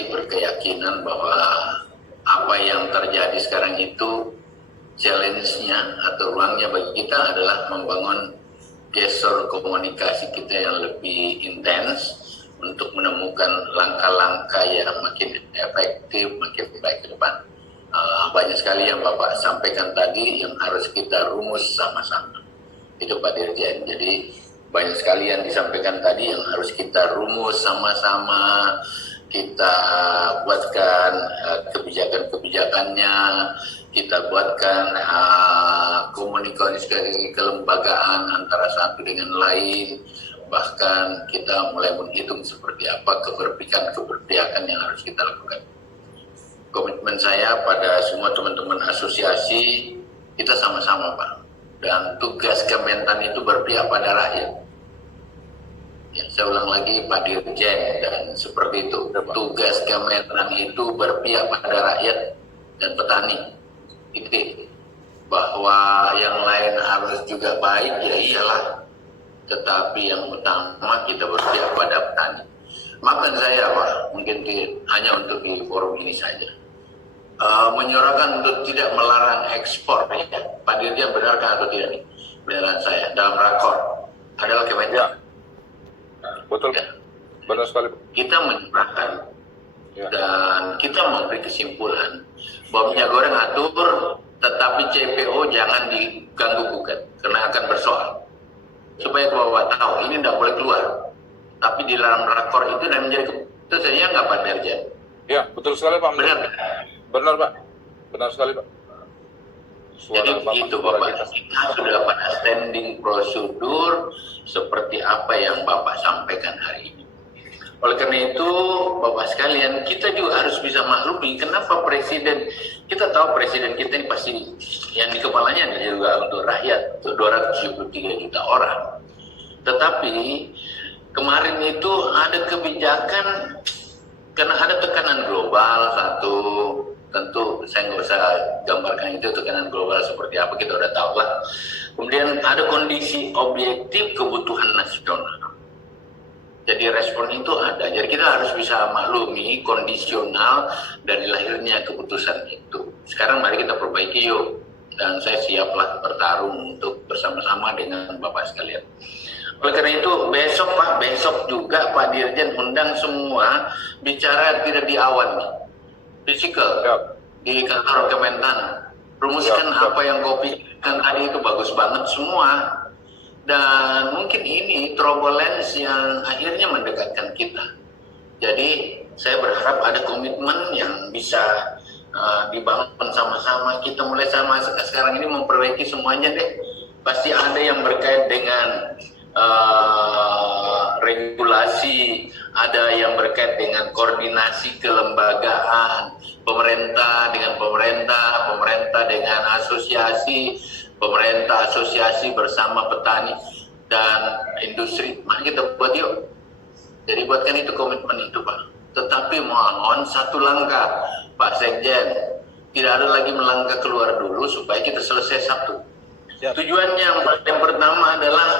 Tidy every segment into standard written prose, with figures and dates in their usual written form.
sih berkeyakinan bahwa apa yang terjadi sekarang itu challenge-nya atau ruangnya bagi kita adalah membangun gestur komunikasi kita yang lebih intens untuk menemukan langkah-langkah yang makin efektif, makin baik ke depan. Banyak sekali yang Bapak sampaikan tadi yang harus kita rumus sama-sama. Itu Pak Dirjen. Jadi banyak sekali yang disampaikan tadi yang harus kita rumus sama-sama, kita buatkan kebijakan-kebijakannya, kita buatkan komunikasi kelembagaan antara satu dengan lain, bahkan kita mulai menghitung seperti apa keberpihakan yang harus kita lakukan. Komitmen saya pada semua teman-teman asosiasi, kita sama-sama Pak, dan tugas Kementan itu berpihak pada rakyat. Ya, saya ulang lagi Pak Dirjen, dan seperti itu, tugas Kementan itu berpihak pada rakyat dan petani. Itu bahwa yang lain harus juga baik, ya iyalah, tetapi yang utama kita berpihak pada petani. Maafkan saya Pak, mungkin hanya untuk di forum ini saja. Menyuarakan untuk tidak melarang ekspor, ya. Pak Dirjen benarkah atau tidak nih? Benaran saya dalam rakor adalah Kementan. Ya. Betul, ya. Benar sekali. Kita menyuarakan dan kita memberi kesimpulan bahwa minyak goreng atur, tetapi CPO jangan diganggu gugat karena akan bersoal. Supaya Bapak tahu ini tidak boleh keluar. Tapi di dalam rakor itu dan menjadi keputusannya nggak Pak Dirjen? Ya, betul sekali Pak. Benar. Benar Pak. Benar sekali Pak. Jadi begitu Bapak, kita sudah pada standing prosedur seperti apa yang Bapak sampaikan hari ini. Oleh karena itu, Bapak sekalian, kita juga harus bisa maklumi kenapa Presiden, kita tahu Presiden kita ini pasti yang di kepalanya juga untuk rakyat, untuk 273 juta orang. Tetapi kemarin itu ada kebijakan, karena ada tekanan global satu, tentu saya nggak usah gambarkan itu tekanan global seperti apa, kita udah tahu lah. Kemudian ada kondisi objektif kebutuhan nasional. Jadi respon itu ada. Jadi kita harus bisa maklumi kondisional dari lahirnya keputusan itu. Sekarang mari kita perbaiki yuk. Dan saya siaplah bertarung untuk bersama-sama dengan Bapak sekalian. Oleh karena itu besok Pak, besok juga Pak Dirjen undang semua bicara tidak di awan nih. Fisikal di kantor Kementan, rumuskan apa yang kau pikirkan tadi itu bagus banget semua, dan mungkin ini turbulence yang akhirnya mendekatkan kita. Jadi saya berharap ada komitmen yang bisa dibangun sama-sama. Kita mulai sama sekarang ini memperbaiki semuanya deh. Pasti ada yang berkait dengan regulasi, ada yang berkait dengan koordinasi kelembagaan, pemerintah dengan pemerintah, pemerintah dengan asosiasi, pemerintah asosiasi bersama petani dan industri. Mari kita buat yuk. Jadi buatkan itu komitmen itu Pak. Tetapi mohon satu langkah Pak Sekjen, tidak ada lagi melangkah keluar dulu supaya kita selesai satu. Tujuannya yang pertama adalah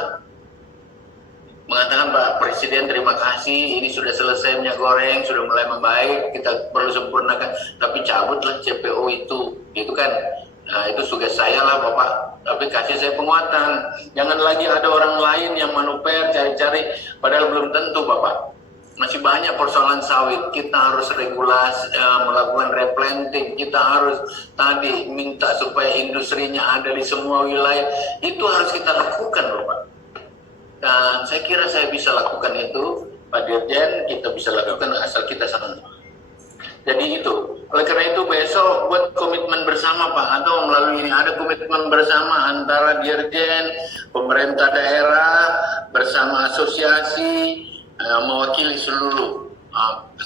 mengatakan Pak Presiden terima kasih, ini sudah selesai minyak goreng, sudah mulai membaik, kita perlu sempurnakan, tapi cabutlah CPO itu kan, nah, itu tugas saya lah Bapak, tapi kasih saya penguatan, jangan lagi ada orang lain yang manuver, cari-cari, padahal belum tentu Bapak, masih banyak persoalan sawit, kita harus regulasi, melakukan replanting, kita harus tadi minta supaya industrinya ada di semua wilayah, itu harus kita lakukan Bapak. Dan saya kira saya bisa lakukan itu, Pak Dirjen, kita bisa lakukan asal kita sama. Jadi itu, oleh karena itu besok buat komitmen bersama Pak, atau melalui ini ada komitmen bersama antara Dirjen, pemerintah daerah, bersama asosiasi, mewakili seluruh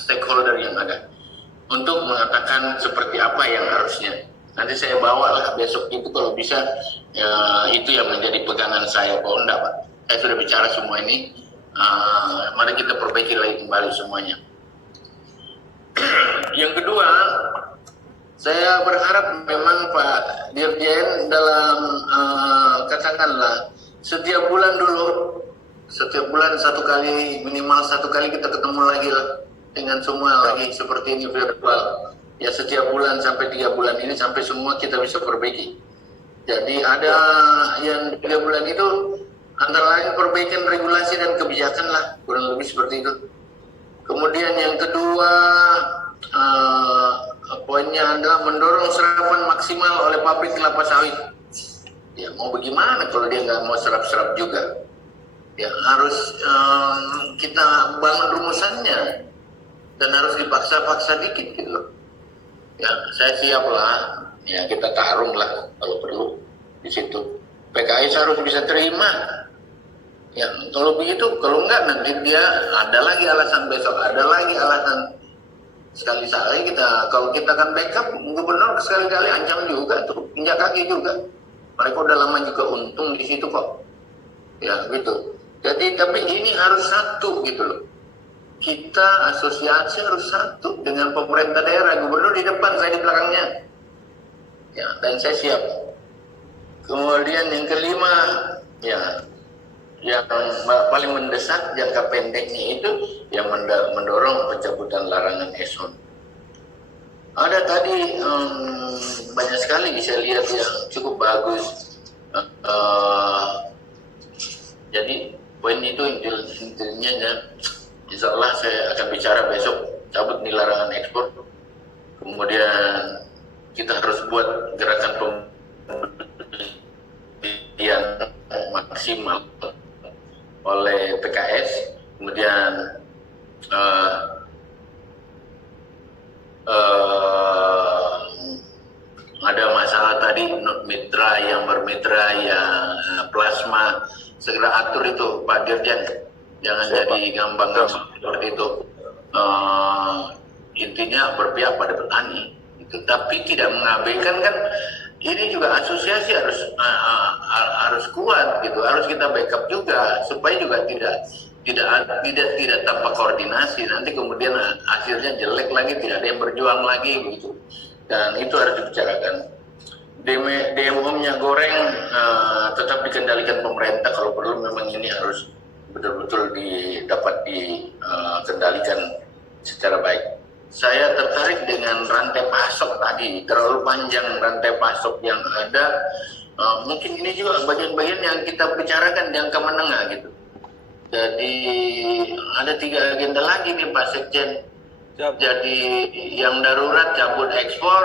stakeholder yang ada, untuk mengatakan seperti apa yang harusnya. Nanti saya bawalah besok itu kalau bisa, itu yang menjadi pegangan saya, Pak Onda Pak. Saya sudah bicara semua ini, mari kita perbaiki lagi kembali semuanya. Yang kedua, saya berharap memang Pak Dirjen dalam katakanlah setiap bulan dulu, setiap bulan satu kali, minimal satu kali kita ketemu lagi lah. dengan semua lagi seperti ini virtual. Ya setiap bulan sampai 3 bulan ini sampai semua kita bisa perbaiki. Jadi ada yang 3 bulan itu antara lain perbaikan regulasi dan kebijakan lah, kurang lebih seperti itu. Kemudian yang kedua poinnya adalah mendorong serapan maksimal oleh pabrik kelapa sawit. Ya mau bagaimana kalau dia nggak mau serap-serap juga? Ya harus kita bangun rumusannya dan harus dipaksa-paksa dikit gitu loh. Ya saya siap lah, ya kita tarung lah kalau perlu di situ. PKS harus bisa terima. Ya kalau begitu, kalau enggak nanti dia ada lagi alasan besok, ada lagi alasan. Sekali-sekali kita, kalau kita kan backup, gubernur sekali-kali ancam juga tuh, injak kaki juga. Mereka udah lama juga untung di situ kok. Ya gitu. Jadi tapi ini harus satu gitu loh. Kita asosiasi harus satu dengan pemerintah daerah, gubernur di depan, saya di belakangnya. Ya, dan saya siap. Kemudian yang kelima, ya yang paling mendesak jangka pendeknya itu yang mendorong pencabutan larangan eson. Ada tadi banyak sekali bisa lihat yang cukup bagus. Jadi poin itu intinya ya, insya Allah saya akan bicara besok cabut nih larangan ekspor. Kemudian kita harus buat gerakan pembelian maksimal oleh PKS. Kemudian ada masalah tadi mitra yang bermitra yang plasma, segera atur itu Pak Dirjen, jangan jadi ngambang-ngambang seperti itu. Intinya berpihak pada petani itu, tapi tidak mengabaikan kan ini juga asosiasi harus kuat gitu, harus kita backup juga supaya juga tidak tanpa koordinasi, nanti kemudian hasilnya jelek lagi, tidak ada yang berjuang lagi gitu. Dan itu harus dibicarakan. Demo minyak goreng tetap dikendalikan pemerintah, kalau perlu memang ini harus betul-betul dapat dikendalikan secara baik. Saya tertarik dengan rantai pasok tadi, terlalu panjang rantai pasok yang ada. Mungkin ini juga bagian-bagian yang kita bicarakan di jangka menengah gitu. Jadi ada 3 agenda lagi nih Pak Sekjen. Jadi yang darurat cabut ekspor,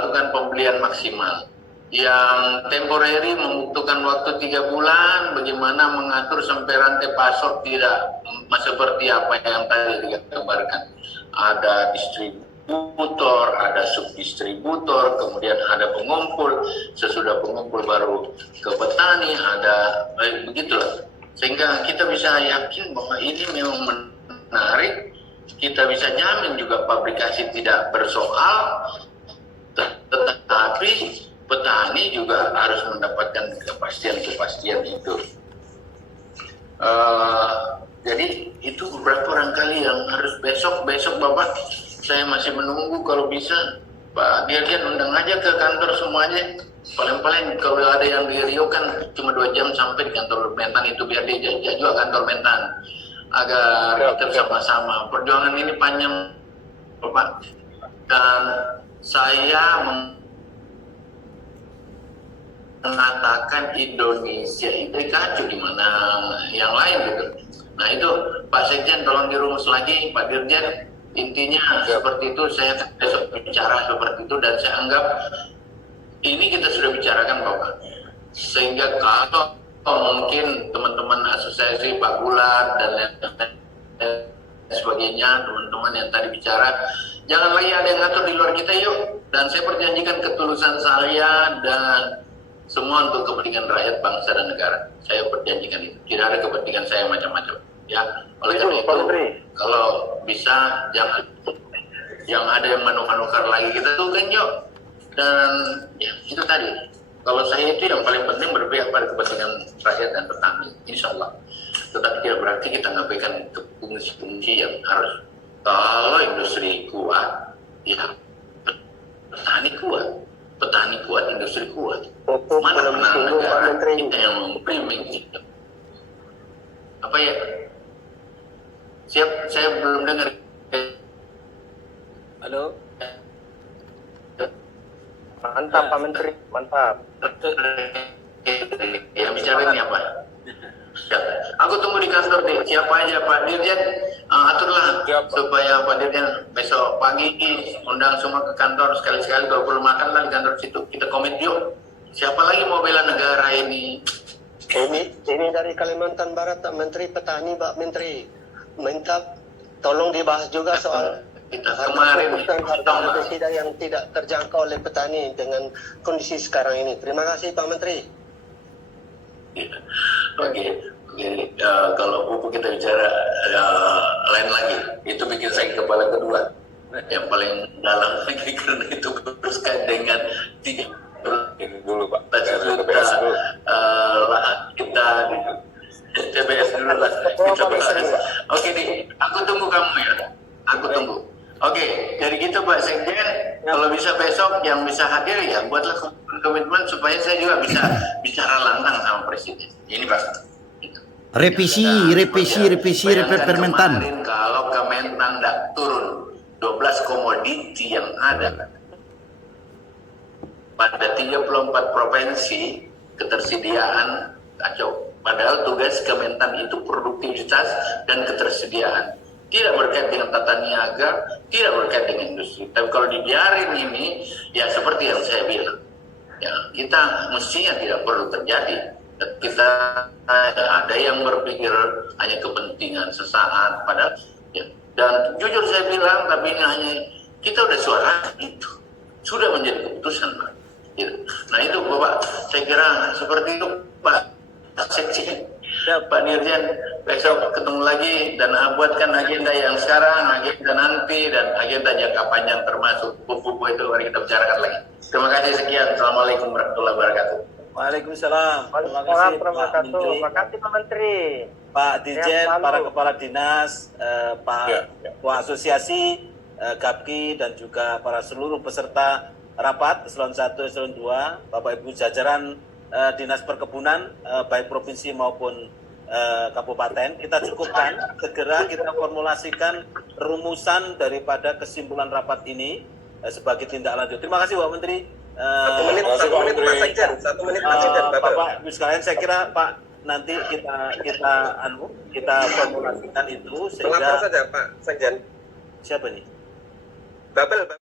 lakukan pembelian maksimal. Yang temporary membutuhkan waktu 3 bulan, bagaimana mengatur sampai rantai pasok tidak seperti apa yang tadi digambarkan. Ada distributor, ada subdistributor, kemudian ada pengumpul, sesudah pengumpul baru ke petani, ada begitulah. Sehingga kita bisa yakin bahwa ini memang menarik. Kita bisa jamin juga pabrikasi tidak bersoal, tetapi petani juga harus mendapatkan kepastian itu. Jadi itu beberapa barangkali yang harus besok Bapak, saya masih menunggu kalau bisa Pak Dirjen undang aja ke kantor semuanya. Paling-paling kalau ada yang di Rio kan cuma 2 jam sampai di kantor Mentan itu, biar dia juga kantor Mentan, agar kita sama-sama. Perjuangan ini panjang Bapak, dan saya mengatakan Indonesia itu kacau, di mana yang lain gitu. Nah itu Pak Sekjen tolong dirumus lagi, Pak Dirjen. Intinya seperti itu, saya besok bicara seperti itu, dan saya anggap ini kita sudah bicarakan Bapak. Sehingga kalau mungkin teman-teman asosiasi Pak Bulat dan sebagainya, teman-teman yang tadi bicara, jangan lagi ada yang ngatur di luar kita yuk. Dan saya perjanjikan ketulusan saya dan semua untuk kepentingan rakyat, bangsa dan negara. Saya perjanjikan itu. Tidak ada kepentingan saya macam-macam. Ya, oleh karena itu, kalau bisa jangan yang ada yang manukar lagi, kita tungguin yuk. Dan ya itu tadi. Kalau saya itu yang paling penting berpihak pada kepentingan rakyat dan petani, insya Allah. Tetapi tidak berarti kita ngabaikan fungsi-fungsi yang harus. Kalau industri kuat, ya petani kuat, industri kuat. Mana pernah negara kita yang memprimin itu? Apa ya? Siap, saya belum dengar. Halo. Mantap Pak Menteri, mantap. Yang bicara ini apa? Ya. Aku tunggu di kantor deh. Siapa aja Pak Dirjen, aturlah Siap, Pak. supaya Pak Dirjen besok pagi undang semua ke kantor sekali-sekali. Kalau perlu makan lah di kantor situ. Kita komit yuk. Siapa lagi mau bela negara ini? Ini dari Kalimantan Barat, Pak Menteri Petani, Pak Menteri. Minta tolong dibahas juga soal Kita harga kemarin pupuk dan harga pestisida yang tidak terjangkau oleh petani dengan kondisi sekarang ini. Terima kasih Pak Menteri. Oke. Kalau pupuk kita bicara lain lagi. Itu bikin saya kepala kedua. Yang paling dalam lagi karena itu berkaitan dengan Ini dulu Pak. TBS dulu. lahan kita di TBS dulu lah kita bahas. Oke nih, aku tunggu kamu ya. Aku tunggu. Oke, dari gitu Pak Sekjen, kalau bisa besok yang bisa hadir ya buatlah komitmen supaya saya juga bisa bicara lantang sama Presiden. Ini Pak. Revisi Permentan. Kemarin kalau Kementan tidak turun 12 komoditi yang ada pada 34 provinsi ketersediaan kacau. Padahal tugas Kementan itu produktivitas dan ketersediaan. Tidak berkait dengan tata niaga, tidak berkait dengan industri. Tapi kalau dibiarin ini, ya seperti yang saya bilang, ya kita mestinya tidak perlu terjadi. Kita ada yang berpikir hanya kepentingan sesaat, padahal ya. Dan jujur saya bilang, tapi ini hanya kita udah suara itu sudah menjadi keputusan, Pak. Gitu. Nah itu Bapak, saya kira seperti itu Pak Sekjen. Ya, Pak Dirjen, besok ketemu lagi dan buatkan agenda yang sekarang, agenda nanti, dan agenda jangka panjang termasuk buku itu mari kita bicarakan lagi. Terima kasih sekian. Assalamualaikum warahmatullahi wabarakatuh. Waalaikumsalam. Terima kasih Waalaikumsalam Pak warahmatullahi Menteri, wabarakatuh. Terima kasih Pak Menteri. Pak Dirjen, Sehat selalu. para kepala dinas, Pak Ya. Ketua Asosiasi, GAPKI, dan juga para seluruh peserta rapat eselon 1, eselon 2, Bapak Ibu jajaran Dinas Perkebunan, baik provinsi maupun kabupaten, kita cukupkan, segera kita formulasikan rumusan daripada kesimpulan rapat ini sebagai tindak lanjut. Terima kasih Pak Menteri. Satu menit Pak Sekjen. 1 menit Pak Sekjen. Bapak Ibu sekalian, saya kira Pak nanti kita formulasikan itu Pelapor sehingga saja Pak Sekjen. siapa nih? Babel.